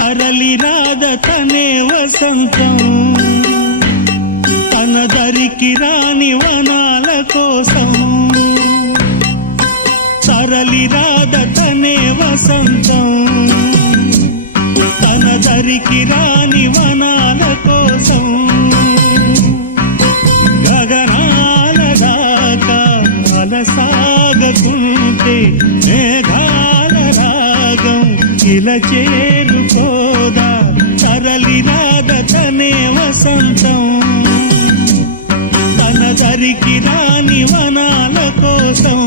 తరలి రాద తనే వసంతం తన దరికి రాని వనాల కోసం తరలి రాద తనే వసంతం తన దరికి రాని వనాల కోసం గగనాల దాకా అలసాగకుంటే మేఘాల రాగం ఇలా చేరుకోదా తరలి రాద తనే వసంతం తన దరికి రాని వనాల కోసం